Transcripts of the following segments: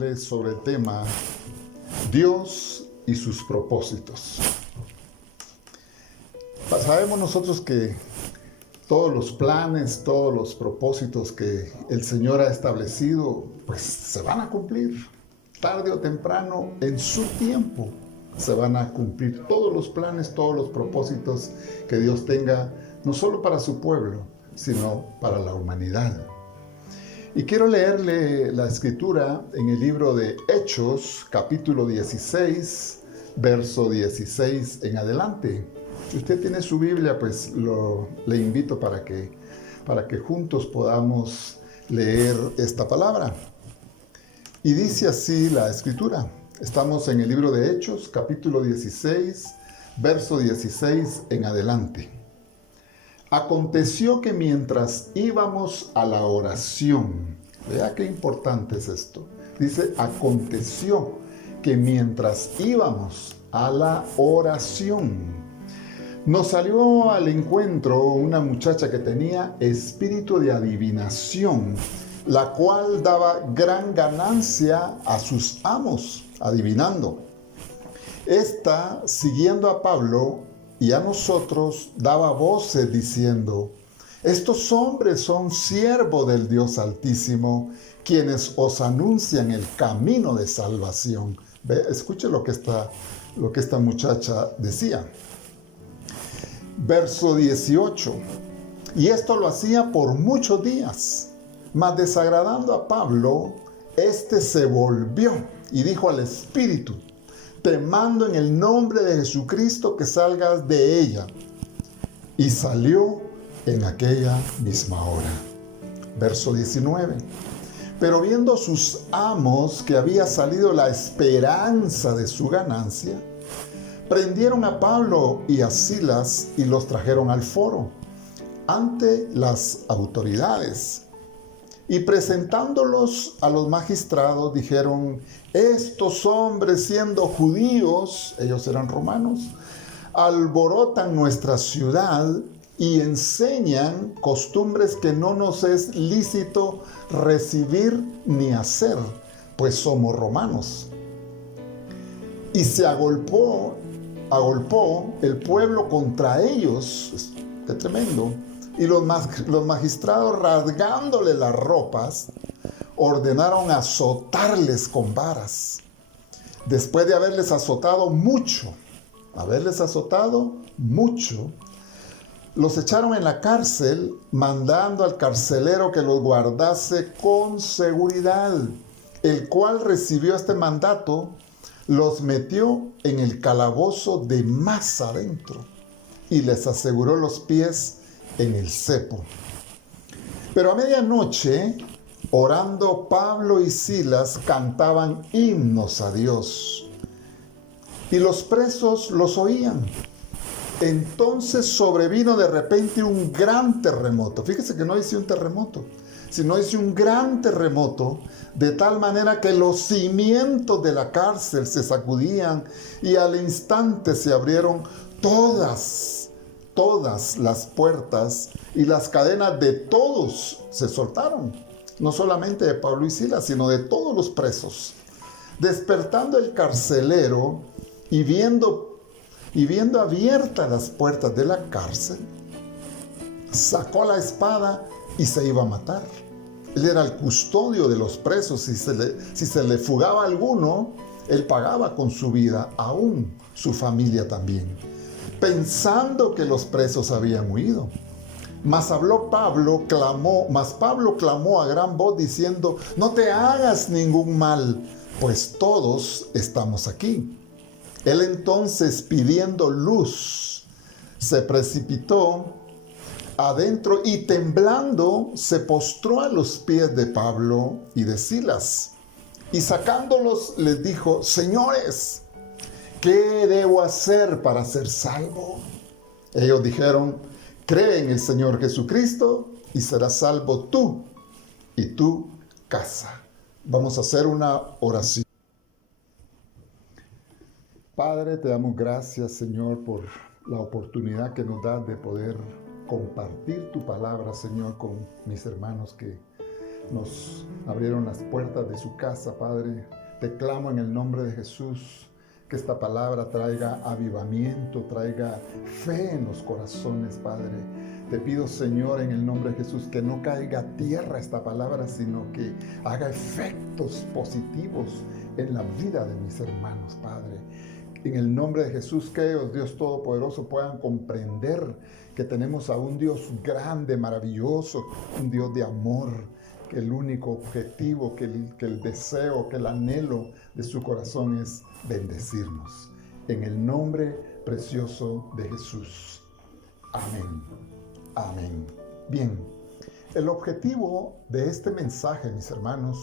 hablarles sobre el tema Dios y sus propósitos. Sabemos nosotros que todos los planes, todos los propósitos que el Señor ha establecido, pues se van a cumplir. Tarde o temprano, en su tiempo, se van a cumplir todos los planes, todos los propósitos que Dios tenga, no solo para su pueblo, sino para la humanidad. Y quiero leerle la escritura en el libro de Hechos, capítulo 16, verso 16 en adelante. Si usted tiene su Biblia, pues le invito para que juntos podamos leer esta palabra. Y dice así la escritura. Estamos en el libro de Hechos, capítulo 16, verso 16 en adelante. Aconteció que mientras íbamos a la oración, vea qué importante es esto. Dice, aconteció que mientras íbamos a la oración, nos salió al encuentro una muchacha que tenía espíritu de adivinación, la cual daba gran ganancia a sus amos, adivinando. Esta, siguiendo a Pablo y a nosotros, daba voces diciendo: estos hombres son siervos del Dios Altísimo, quienes os anuncian el camino de salvación. Escuche lo que esta muchacha decía. Verso 18. Y esto lo hacía por muchos días, mas desagradando a Pablo, éste se volvió y dijo al espíritu: te mando en el nombre de Jesucristo que salgas de ella. Y salió en aquella misma hora. Verso 19. Pero viendo sus amos que había salido la esperanza de su ganancia, prendieron a Pablo y a Silas y los trajeron al foro ante las autoridades. Y presentándolos a los magistrados, dijeron: estos hombres, siendo judíos, ellos eran romanos, alborotan nuestra ciudad y enseñan costumbres que no nos es lícito recibir ni hacer, pues somos romanos. Y se agolpó el pueblo contra ellos, qué tremendo, y los magistrados, rasgándole las ropas, ordenaron azotarles con varas. Después de haberles azotado mucho, los echaron en la cárcel, mandando al carcelero que los guardase con seguridad, el cual recibió este mandato, los metió en el calabozo de más adentro y les aseguró los pies en el cepo. Pero a medianoche, orando, Pablo y Silas cantaban himnos a Dios, y los presos los oían. Entonces sobrevino de repente un gran terremoto. Fíjese que no dice un terremoto, sino dice un gran terremoto, de tal manera que los cimientos de la cárcel se sacudían y al instante se abrieron todas las puertas y las cadenas de todos se soltaron. No solamente de Pablo y Silas, sino de todos los presos. Despertando el carcelero y viendo abiertas las puertas de la cárcel, sacó la espada y se iba a matar. Él era el custodio de los presos. Si se le fugaba alguno, él pagaba con su vida, aún su familia también, pensando que los presos habían huido. Mas Pablo clamó a gran voz diciendo: no te hagas ningún mal, pues todos estamos aquí. Él entonces, pidiendo luz, se precipitó adentro y temblando se postró a los pies de Pablo y de Silas. Y sacándolos les dijo: señores, ¿qué debo hacer para ser salvo? Ellos dijeron: cree en el Señor Jesucristo y serás salvo tú y tu casa. Vamos a hacer una oración. Padre, te damos gracias, Señor, por la oportunidad que nos das de poder compartir tu palabra, Señor, con mis hermanos que nos abrieron las puertas de su casa, Padre. Te clamo en el nombre de Jesús que esta palabra traiga avivamiento, traiga fe en los corazones, Padre. Te pido, Señor, en el nombre de Jesús, que no caiga a tierra esta palabra, sino que haga efectos positivos en la vida de mis hermanos, Padre. En el nombre de Jesús, que ellos, Dios Todopoderoso, puedan comprender que tenemos a un Dios grande, maravilloso, un Dios de amor, que el único objetivo, que el deseo, que el anhelo de su corazón es bendecirnos. En el nombre precioso de Jesús. Amén. Amén. Bien, el objetivo de este mensaje, mis hermanos,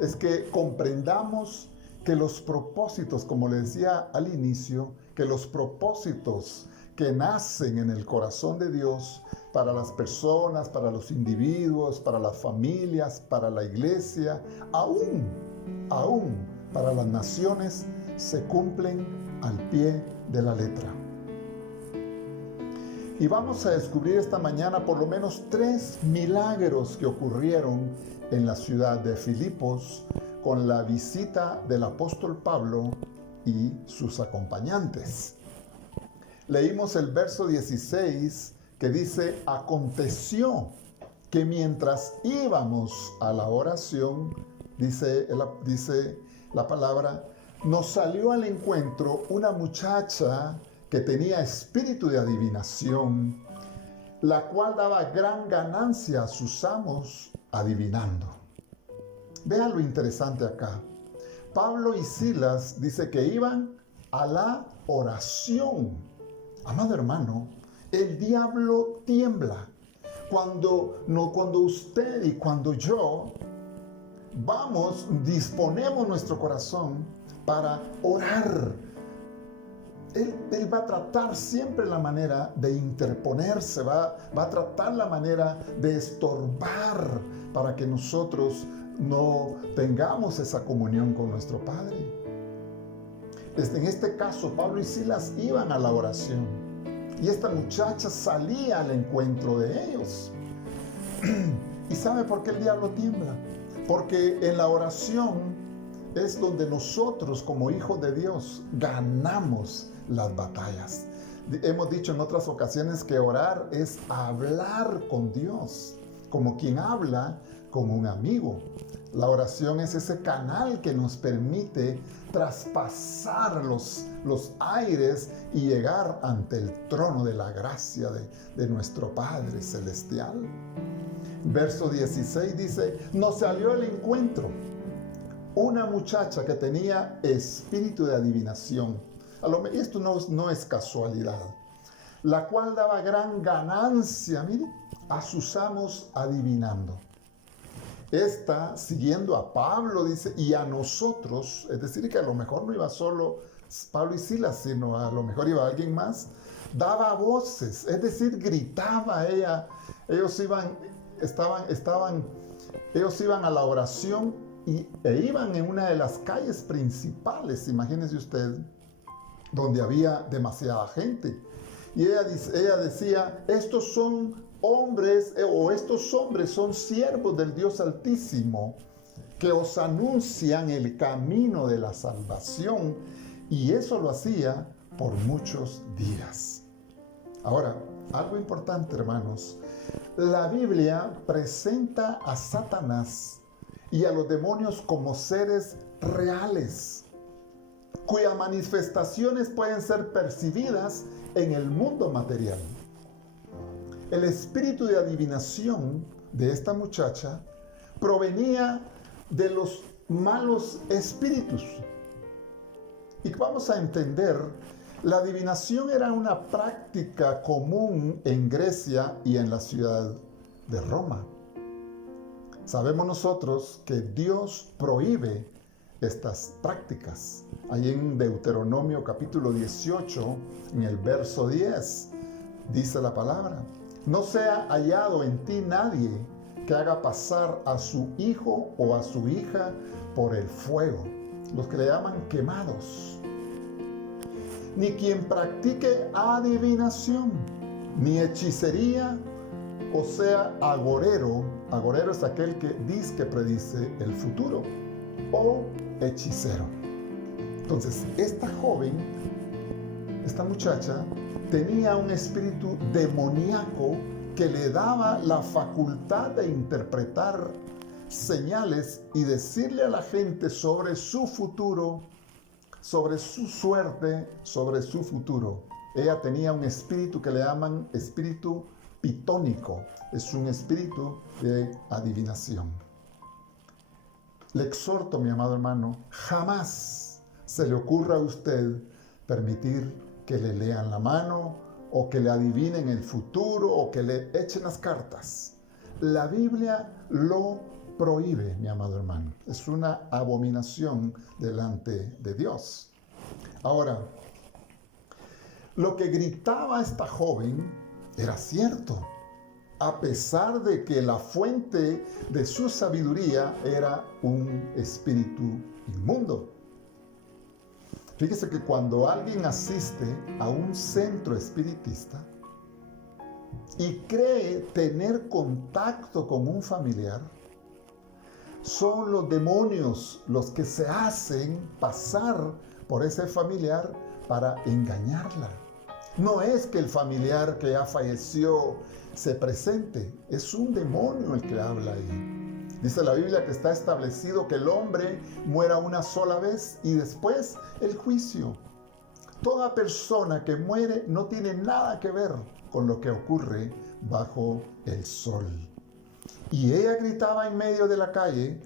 es que comprendamos que los propósitos, como les decía al inicio, que los propósitos que nacen en el corazón de Dios para las personas, para los individuos, para las familias, para la iglesia, aún para las naciones, se cumplen al pie de la letra. Y vamos a descubrir esta mañana por lo menos 3 milagros que ocurrieron en la ciudad de Filipos con la visita del apóstol Pablo y sus acompañantes. Leímos el verso 16 que dice: aconteció que mientras íbamos a la oración, dice la palabra, nos salió al encuentro una muchacha que tenía espíritu de adivinación, la cual daba gran ganancia a sus amos adivinando. Vean lo interesante acá. Pablo y Silas dice que iban a la oración. Amado hermano, el diablo tiembla cuando usted y cuando yo disponemos nuestro corazón para orar. Él va a tratar siempre la manera de interponerse, va a tratar la manera de estorbar para que nosotros no tengamos esa comunión con nuestro Padre. En este caso, Pablo y Silas iban a la oración y esta muchacha salía al encuentro de ellos. ¿Y sabe por qué el diablo tiembla? Porque en la oración es donde nosotros, como hijos de Dios, ganamos las batallas. Hemos dicho en otras ocasiones que orar es hablar con Dios, como quien habla con un amigo. La oración es ese canal que nos permite traspasar los aires y llegar ante el trono de la gracia de nuestro Padre Celestial. Verso 16 dice: nos salió al encuentro una muchacha que tenía espíritu de adivinación. Esto no es casualidad. La cual daba gran ganancia, mire, a sus amos adivinando. Esta, siguiendo a Pablo, dice, y a nosotros, es decir, que a lo mejor no iba solo Pablo y Silas, sino a lo mejor iba alguien más, daba voces, es decir, gritaba ella. Ellos iban a la oración e iban en una de las calles principales, imagínese usted, donde había demasiada gente. Y ella decía: estos hombres son siervos del Dios Altísimo, que os anuncian el camino de la salvación. Y eso lo hacía por muchos días. Ahora, algo importante, hermanos. La Biblia presenta a Satanás y a los demonios como seres reales, cuyas manifestaciones pueden ser percibidas en el mundo material. El espíritu de adivinación de esta muchacha provenía de los malos espíritus. Y vamos a entender, la adivinación era una práctica común en Grecia y en la ciudad de Roma. Sabemos nosotros que Dios prohíbe estas prácticas. Ahí en Deuteronomio capítulo 18, en el verso 10, dice la palabra: no sea hallado en ti nadie que haga pasar a su hijo o a su hija por el fuego, los que le llaman quemados, ni quien practique adivinación, ni hechicería o sea, agorero. Agorero es aquel que dice que predice el futuro, o hechicero. Entonces, esta joven, esta muchacha, tenía un espíritu demoníaco que le daba la facultad de interpretar señales y decirle a la gente sobre su futuro, sobre su suerte, sobre su futuro. Ella tenía un espíritu que le llaman espíritu pitónico. Es un espíritu de adivinación. Le exhorto, mi amado hermano, jamás se le ocurra a usted permitir que le lean la mano o que le adivinen el futuro o que le echen las cartas. La Biblia lo prohíbe, mi amado hermano. Es una abominación delante de Dios. Ahora, lo que gritaba esta joven era cierto, a pesar de que la fuente de su sabiduría era un espíritu inmundo. Fíjese que cuando alguien asiste a un centro espiritista y cree tener contacto con un familiar, son los demonios los que se hacen pasar por ese familiar para engañarla. No es que el familiar que ya falleció se presente, es un demonio el que habla ahí. Dice la Biblia que está establecido que el hombre muera una sola vez y después el juicio. Toda persona que muere no tiene nada que ver con lo que ocurre bajo el sol. Y ella gritaba en medio de la calle: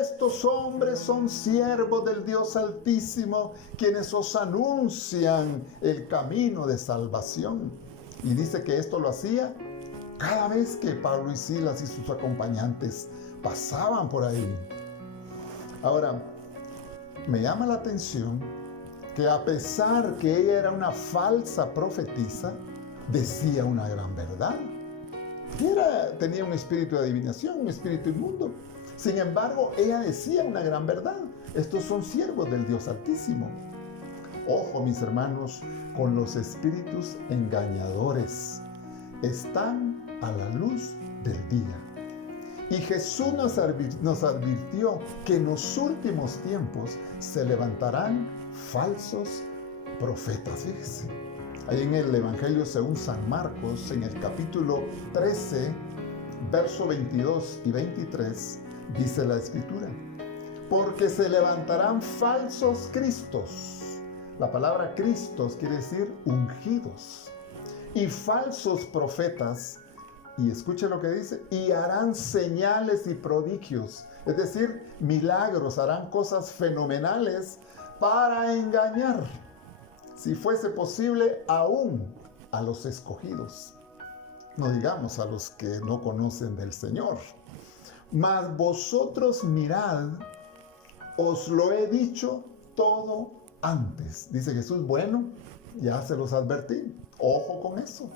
estos hombres son siervos del Dios Altísimo, quienes os anuncian el camino de salvación. Y dice que esto lo hacía cada vez que Pablo y Silas y sus acompañantes pasaban por ahí. Ahora, me llama la atención que a pesar que ella era una falsa profetisa, decía una gran verdad. Tenía un espíritu de adivinación, un espíritu inmundo. Sin embargo, ella decía una gran verdad. Estos son siervos del Dios Altísimo. Ojo, mis hermanos, con los espíritus engañadores. Están a la luz del día. Y Jesús nos advirtió que en los últimos tiempos se levantarán falsos profetas. Fíjese. Ahí en el Evangelio según San Marcos, en el capítulo 13, verso 22 y 23, dice la Escritura: porque se levantarán falsos cristos. La palabra Cristos quiere decir ungidos. Y falsos profetas, y escuche lo que dice, y harán señales y prodigios. Es decir, milagros, harán cosas fenomenales para engañar, si fuese posible, aún a los escogidos. No digamos a los que no conocen del Señor. Mas vosotros mirad, os lo he dicho todo antes. Dice Jesús, bueno, ya se los advertí. Ojo con eso.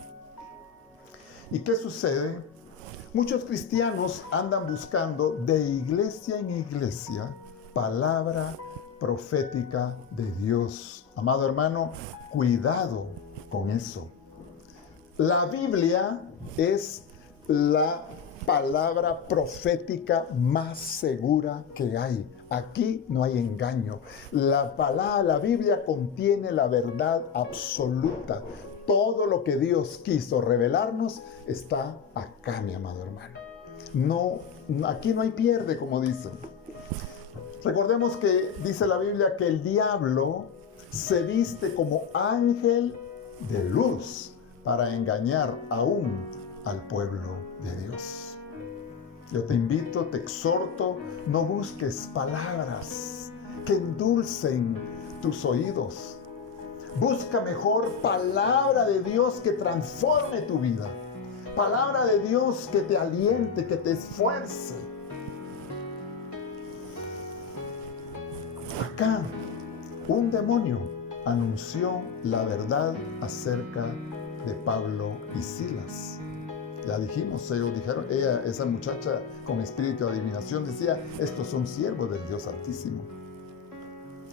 ¿Y qué sucede? Muchos cristianos andan buscando de iglesia en iglesia palabra profética de Dios. Amado hermano, cuidado con eso. La Biblia es la palabra profética más segura que hay. Aquí no hay engaño. La Biblia contiene la verdad absoluta. Todo lo que Dios quiso revelarnos está acá, mi amado hermano. No, aquí no hay pierde, como dicen. Recordemos que dice la Biblia que el diablo se viste como ángel de luz para engañar aún al pueblo de Dios. Yo te invito, te exhorto, no busques palabras que endulcen tus oídos. Busca mejor palabra de Dios que transforme tu vida. Palabra de Dios que te aliente, que te esfuerce. Acá, un demonio anunció la verdad acerca de Pablo y Silas. Ya dijimos, ellos dijeron, esa muchacha con espíritu de adivinación decía, estos son siervos del Dios Altísimo.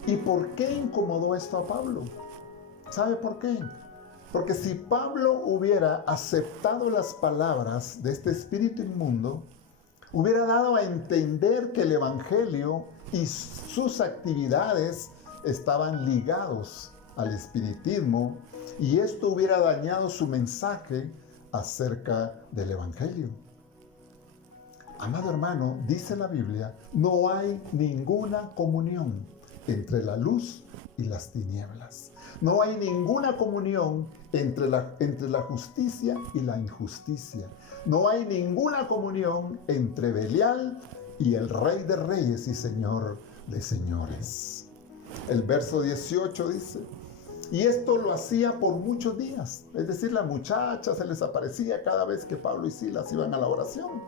¿Y por qué incomodó esto a Pablo? ¿Sabe por qué? Porque si Pablo hubiera aceptado las palabras de este espíritu inmundo, hubiera dado a entender que el evangelio y sus actividades estaban ligados al espiritismo, y esto hubiera dañado su mensaje acerca del evangelio. Amado hermano, dice la Biblia, no hay ninguna comunión entre la luz y las tinieblas. No hay ninguna comunión entre la justicia y la injusticia. No hay ninguna comunión entre Belial y el Rey de Reyes y Señor de Señores. El verso 18 dice, y esto lo hacía por muchos días. Es decir, la muchacha se les aparecía cada vez que Pablo y Silas iban a la oración.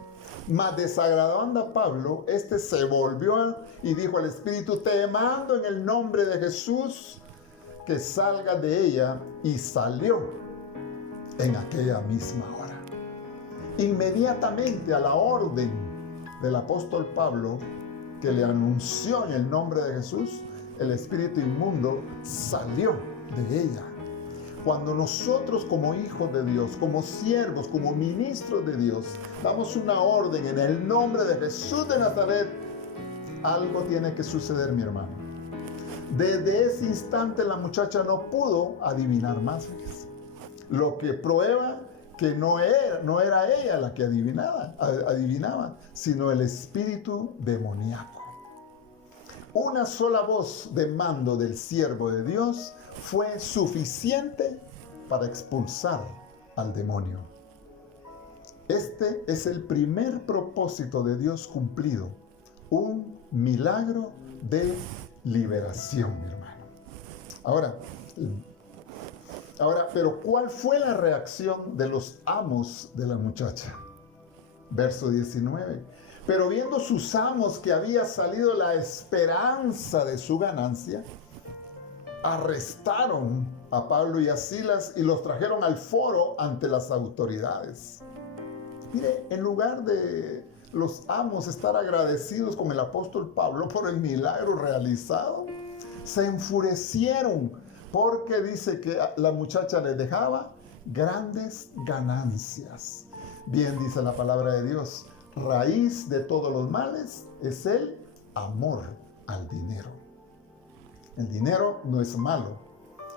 Mas desagradando a Pablo, este se volvió y dijo al Espíritu, te mando en el nombre de Jesús que salga de ella, y salió en aquella misma hora. Inmediatamente a la orden del apóstol Pablo, que le anunció en el nombre de Jesús, el espíritu inmundo salió de ella. Cuando nosotros como hijos de Dios, como siervos, como ministros de Dios, damos una orden en el nombre de Jesús de Nazaret, algo tiene que suceder, mi hermano. Desde ese instante la muchacha no pudo adivinar más, lo que prueba que no era ella la que adivinaba, sino el espíritu demoníaco. Una sola voz de mando del siervo de Dios fue suficiente para expulsar al demonio. Este es el primer propósito de Dios cumplido, un milagro de liberación, mi hermano. Ahora, pero ¿cuál fue la reacción de los amos de la muchacha? Verso 19. Pero viendo sus amos que había salido la esperanza de su ganancia, arrestaron a Pablo y a Silas y los trajeron al foro ante las autoridades. Mire, en lugar de los amos estar agradecidos con el apóstol Pablo por el milagro realizado, se enfurecieron porque dice que la muchacha les dejaba grandes ganancias. Bien dice la palabra de Dios, raíz de todos los males es el amor al dinero. El dinero no es malo.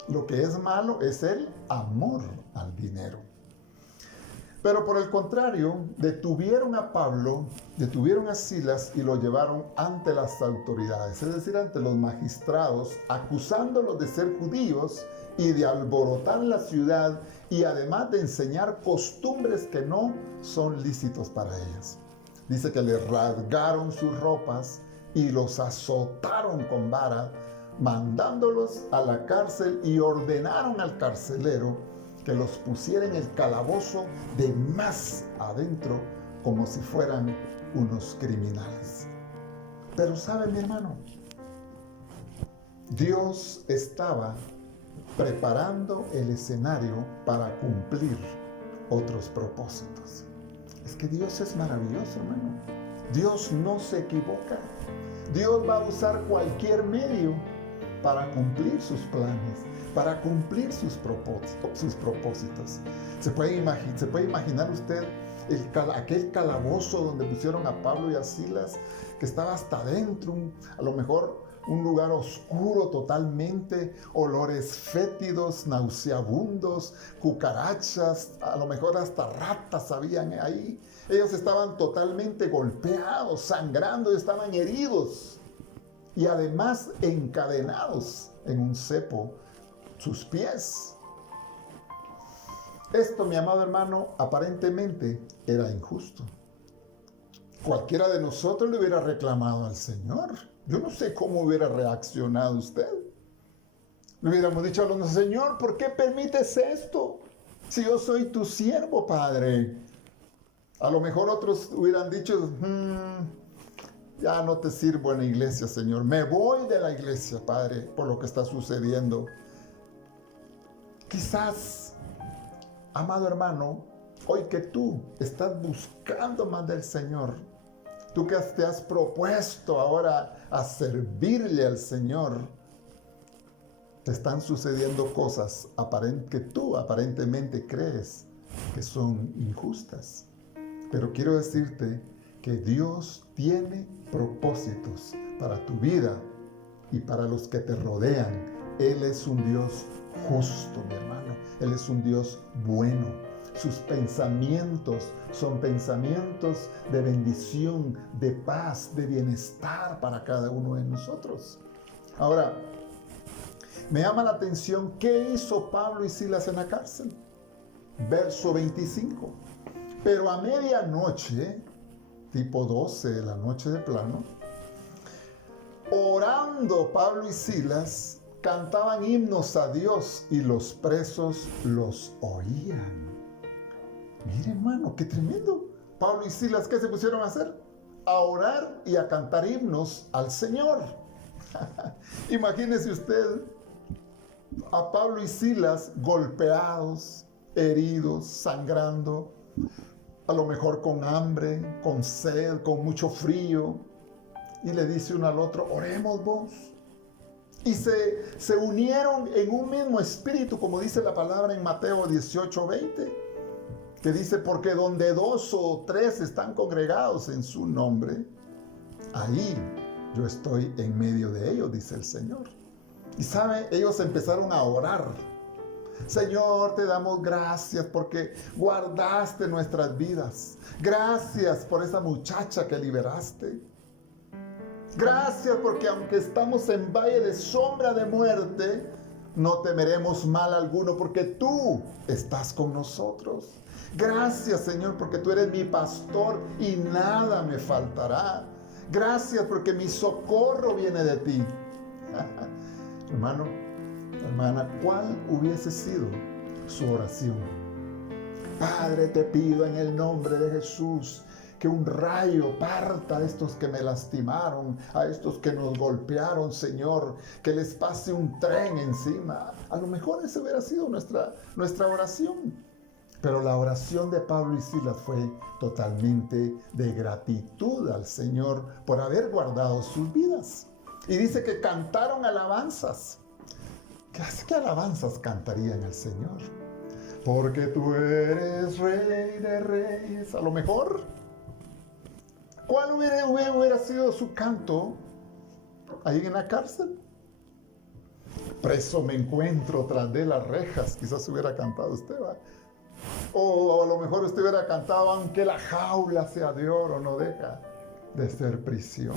Lo que es malo es el amor al dinero. Pero por el contrario, detuvieron a Pablo, detuvieron a Silas y lo llevaron ante las autoridades, es decir, ante los magistrados, acusándolos de ser judíos y de alborotar la ciudad y además de enseñar costumbres que no son lícitos para ellas. Dice que les rasgaron sus ropas y los azotaron con vara, mandándolos a la cárcel, y ordenaron al carcelero que los pusiera en el calabozo de más adentro, como si fueran unos criminales. Pero ¿sabe, mi hermano? Dios estaba preparando el escenario para cumplir otros propósitos. Es que Dios es maravilloso, hermano. Dios no se equivoca. Dios va a usar cualquier medio para cumplir sus planes, para cumplir sus propósitos. ¿Se puede imaginar usted aquel calabozo donde pusieron a Pablo y a Silas, que estaba hasta adentro, a lo mejor un lugar oscuro totalmente, olores fétidos, nauseabundos, cucarachas, a lo mejor hasta ratas habían ahí? Ellos estaban totalmente golpeados, sangrando, estaban heridos y además encadenados en un cepo sus pies. Esto, mi amado hermano, aparentemente era injusto. Cualquiera de nosotros le hubiera reclamado al Señor. Yo no sé cómo hubiera reaccionado usted. Le hubiéramos dicho a los: Señor, ¿por qué permites esto? Si yo soy tu siervo, Padre. A lo mejor otros hubieran dicho: ya no te sirvo en la iglesia, Señor. Me voy de la iglesia, Padre, por lo que está sucediendo. Quizás, amado hermano, hoy que tú estás buscando más del Señor, tú que te has propuesto ahora a servirle al Señor, te están sucediendo cosas que tú aparentemente crees que son injustas. Pero quiero decirte que Dios tiene propósitos para tu vida y para los que te rodean. Él es un Dios justo, mi hermano. Él es un Dios bueno. Sus pensamientos son pensamientos de bendición, de paz, de bienestar para cada uno de nosotros. Ahora, me llama la atención qué hizo Pablo y Silas en la cárcel. Verso 25. Pero a medianoche, tipo 12 de la noche de plano, orando Pablo y Silas, cantaban himnos a Dios y los presos los oían. Mire, hermano, qué tremendo. Pablo y Silas, ¿qué se pusieron a hacer? A orar y a cantar himnos al Señor. Imagínese usted a Pablo y Silas golpeados, heridos, sangrando, a lo mejor con hambre, con sed, con mucho frío. Y le dice uno al otro, oremos vos. Y se unieron en un mismo espíritu, como dice la palabra en Mateo 18:20, que dice, porque donde 2 o 3 están congregados en su nombre, ahí yo estoy en medio de ellos, dice el Señor. Y sabe, ellos empezaron a orar. Señor, te damos gracias porque guardaste nuestras vidas. Gracias por esa muchacha que liberaste. Gracias porque aunque estamos en valle de sombra de muerte, no temeremos mal alguno porque tú estás con nosotros. Gracias, Señor, porque tú eres mi pastor y nada me faltará. Gracias porque mi socorro viene de ti. Hermano, hermana, ¿cuál hubiese sido su oración? Padre, te pido en el nombre de Jesús que un rayo parta a estos que me lastimaron, a estos que nos golpearon, Señor, que les pase un tren encima. A lo mejor esa hubiera sido nuestra oración. Pero la oración de Pablo y Silas fue totalmente de gratitud al Señor por haber guardado sus vidas. Y dice que cantaron alabanzas. ¿Qué alabanzas cantarían al Señor? Porque tú eres Rey de Reyes. A lo mejor, ¿cuál hubiera sido su canto ahí en la cárcel? Preso me encuentro tras de las rejas. Quizás hubiera cantado usted, ¿va? O a lo mejor usted hubiera cantado, aunque la jaula sea de oro, no deja de ser prisión.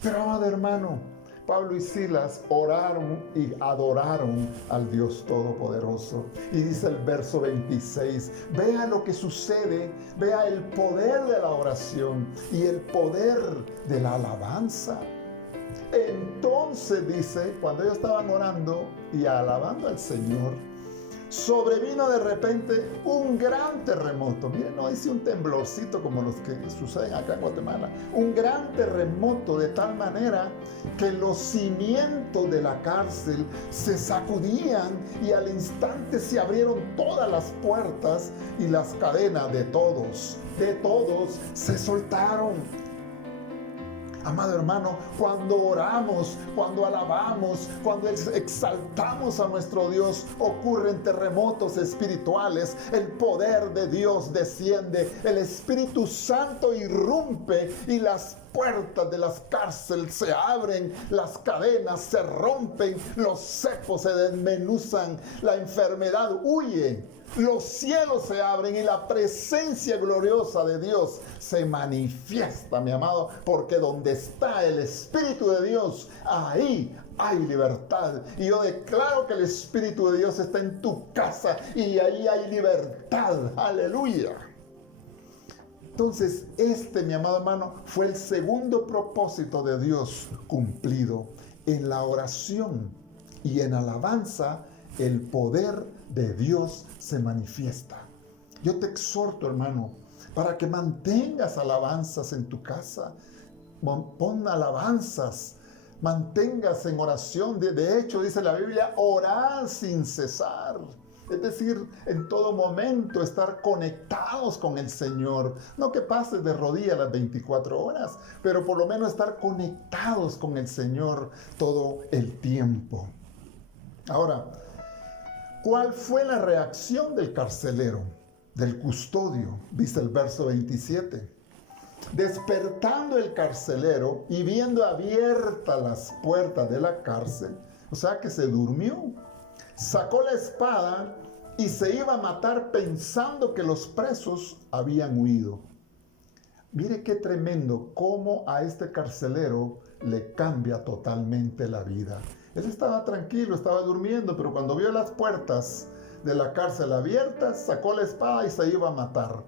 Pero, amado hermano, Pablo y Silas oraron y adoraron al Dios Todopoderoso. Y dice el verso 26, vea lo que sucede, vea el poder de la oración y el poder de la alabanza. Entonces dice, cuando ellos estaban orando y alabando al Señor, sobrevino de repente un gran terremoto. Miren, no dice un temblorcito como los que suceden acá en Guatemala. Un gran terremoto de tal manera que los cimientos de la cárcel se sacudían y al instante se abrieron todas las puertas y las cadenas de todos se soltaron. Amado hermano, cuando oramos, cuando alabamos, cuando exaltamos a nuestro Dios, ocurren terremotos espirituales, el poder de Dios desciende, el Espíritu Santo irrumpe y las puertas de las cárceles se abren, las cadenas se rompen, los cepos se desmenuzan, la enfermedad huye. Los cielos se abren y la presencia gloriosa de Dios se manifiesta, mi amado, porque donde está el Espíritu de Dios, ahí hay libertad. Y yo declaro que el Espíritu de Dios está en tu casa y ahí hay libertad. Aleluya. Entonces, mi amado hermano, fue el segundo propósito de Dios cumplido. En la oración y en alabanza, el poder de Dios se manifiesta. Yo te exhorto, hermano, para que mantengas alabanzas en tu casa. Pon alabanzas, mantengas en oración. De hecho, dice la Biblia, orar sin cesar. Es decir, en todo momento estar conectados con el Señor. No que pases de rodillas las 24 horas, pero por lo menos estar conectados con el Señor todo el tiempo. Ahora, ¿cuál fue la reacción del carcelero, del custodio? Dice el verso 27. Despertando el carcelero y viendo abiertas las puertas de la cárcel, o sea que se durmió, sacó la espada y se iba a matar pensando que los presos habían huido. Mire qué tremendo cómo a este carcelero le cambia totalmente la vida. Él estaba tranquilo, estaba durmiendo, pero cuando vio las puertas de la cárcel abiertas, sacó la espada y se iba a matar.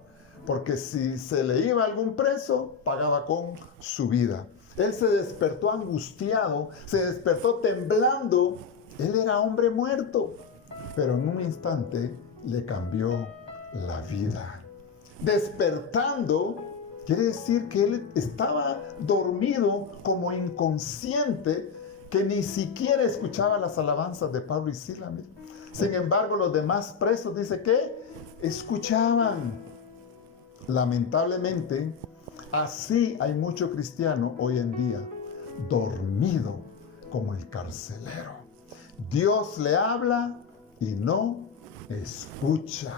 Porque si se le iba algún preso, pagaba con su vida. Él se despertó angustiado, se despertó temblando. Él era hombre muerto, pero en un instante le cambió la vida. Despertando quiere decir que él estaba dormido como inconsciente, que ni siquiera escuchaba las alabanzas de Pablo y Silas. Sin embargo, los demás presos, dice que escuchaban. Lamentablemente, así hay mucho cristiano hoy en día, dormido como el carcelero. Dios le habla y no escucha.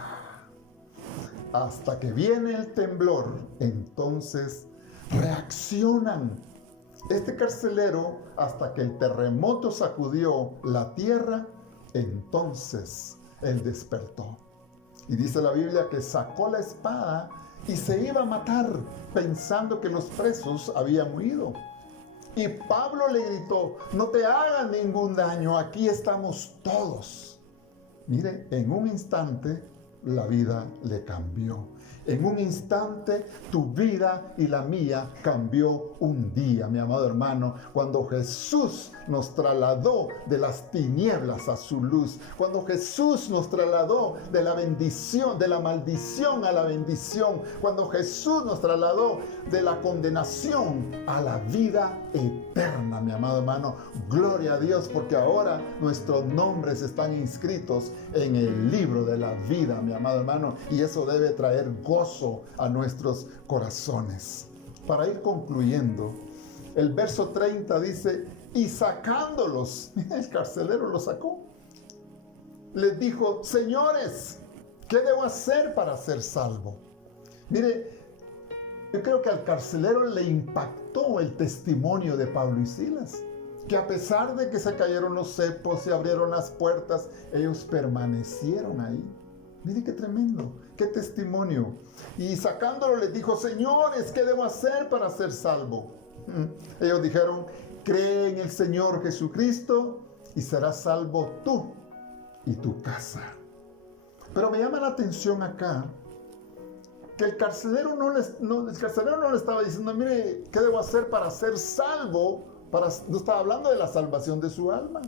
Hasta que viene el temblor, entonces reaccionan. Este carcelero, hasta que el terremoto sacudió la tierra, entonces él despertó. Y dice la Biblia que sacó la espada y se iba a matar, pensando que los presos habían huido. Y Pablo le gritó: no te hagan ningún daño, aquí estamos todos. Mire, en un instante la vida le cambió. En un instante tu vida y la mía cambió un día, mi amado hermano, cuando Jesús nos trasladó de las tinieblas a su luz, cuando Jesús nos trasladó de la bendición, de la maldición a la bendición, cuando Jesús nos trasladó de la condenación a la vida eterna, mi amado hermano. Gloria a Dios, porque ahora nuestros nombres están inscritos en el libro de la vida, mi amado hermano, y eso debe traer gozo a nuestros corazones. Para ir concluyendo, el verso 30 dice: y sacándolos, el carcelero los sacó, les dijo: señores, ¿qué debo hacer para ser salvo? Mire, yo creo que al carcelero le impactó el testimonio de Pablo y Silas, que a pesar de que se cayeron los cepos, se abrieron las puertas, ellos permanecieron ahí. Mire qué tremendo, qué testimonio. Y sacándolo les dijo: señores, ¿qué debo hacer para ser salvo? Ellos dijeron: cree en el Señor Jesucristo y serás salvo tú y tu casa. Pero me llama la atención acá que el carcelero no le estaba diciendo: mire, ¿qué debo hacer para ser salvo? No estaba hablando de la salvación de su alma.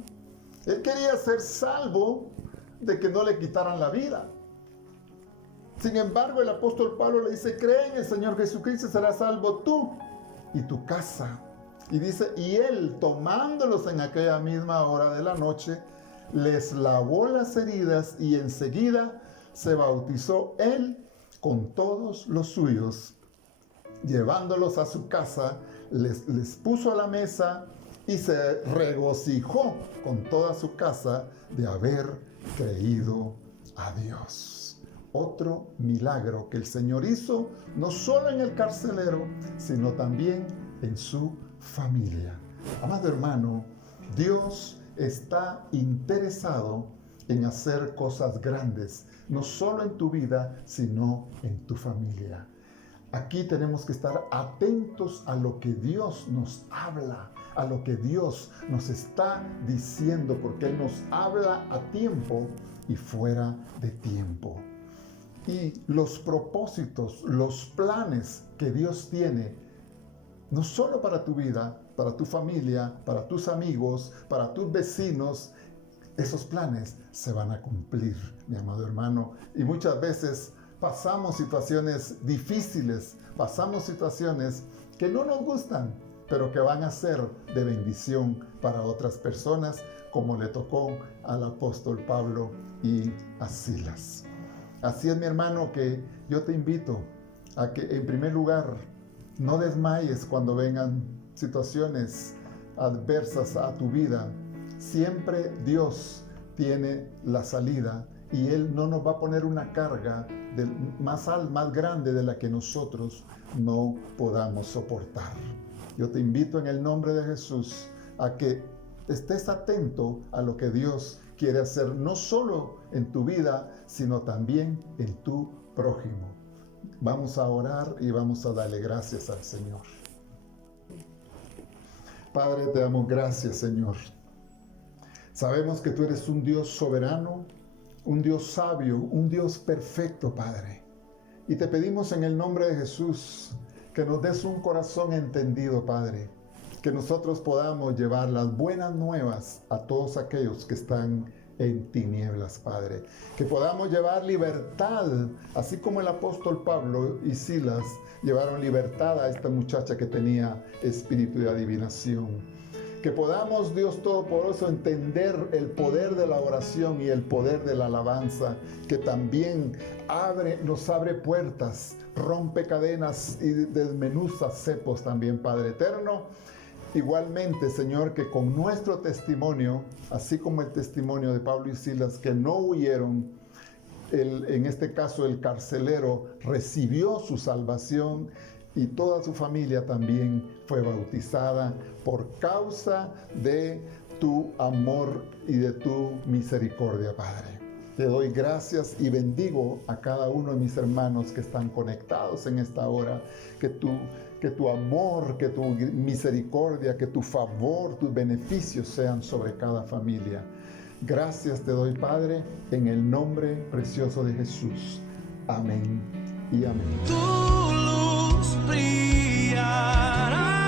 Él quería ser salvo de que no le quitaran la vida. Sin embargo, el apóstol Pablo le dice: cree en el Señor Jesucristo y serás salvo tú y tu casa. Y dice: y él, tomándolos en aquella misma hora de la noche, les lavó las heridas y enseguida se bautizó él con todos los suyos. Llevándolos a su casa, les puso a la mesa y se regocijó con toda su casa de haber creído a Dios. Otro milagro que el Señor hizo, no solo en el carcelero, sino también en su familia. Amado hermano, Dios está interesado en hacer cosas grandes, no solo en tu vida, sino en tu familia. Aquí tenemos que estar atentos a lo que Dios nos habla, a lo que Dios nos está diciendo, porque Él nos habla a tiempo y fuera de tiempo. Y los propósitos, los planes que Dios tiene, no solo para tu vida, para tu familia, para tus amigos, para tus vecinos, esos planes se van a cumplir, mi amado hermano. Y muchas veces pasamos situaciones difíciles, pasamos situaciones que no nos gustan, pero que van a ser de bendición para otras personas, como le tocó al apóstol Pablo y a Silas. Así es, mi hermano, que yo te invito a que, en primer lugar, no desmayes cuando vengan situaciones adversas a tu vida. Siempre Dios tiene la salida y Él no nos va a poner una carga más grande de la que nosotros no podamos soportar. Yo te invito en el nombre de Jesús a que estés atento a lo que Dios quiere hacer, no solo en tu vida, sino también en tu prójimo. Vamos a orar y vamos a darle gracias al Señor. Padre, te damos gracias, Señor. Sabemos que tú eres un Dios soberano, un Dios sabio, un Dios perfecto, Padre. Y te pedimos en el nombre de Jesús que nos des un corazón entendido, Padre. Que nosotros podamos llevar las buenas nuevas a todos aquellos que están en tinieblas, Padre. Que podamos llevar libertad, así como el apóstol Pablo y Silas llevaron libertad a esta muchacha que tenía espíritu de adivinación. Que podamos, Dios Todopoderoso, entender el poder de la oración y el poder de la alabanza, que también nos abre puertas, rompe cadenas y desmenuza cepos también, Padre eterno. Igualmente, Señor, que con nuestro testimonio, así como el testimonio de Pablo y Silas, que no huyeron, en este caso el carcelero recibió su salvación y toda su familia también fue bautizada por causa de tu amor y de tu misericordia, Padre. Te doy gracias y bendigo a cada uno de mis hermanos que están conectados en esta hora, que tu amor, que tu misericordia, que tu favor, tus beneficios sean sobre cada familia. Gracias te doy, Padre, en el nombre precioso de Jesús. Amén y amén. Tu luz brillará.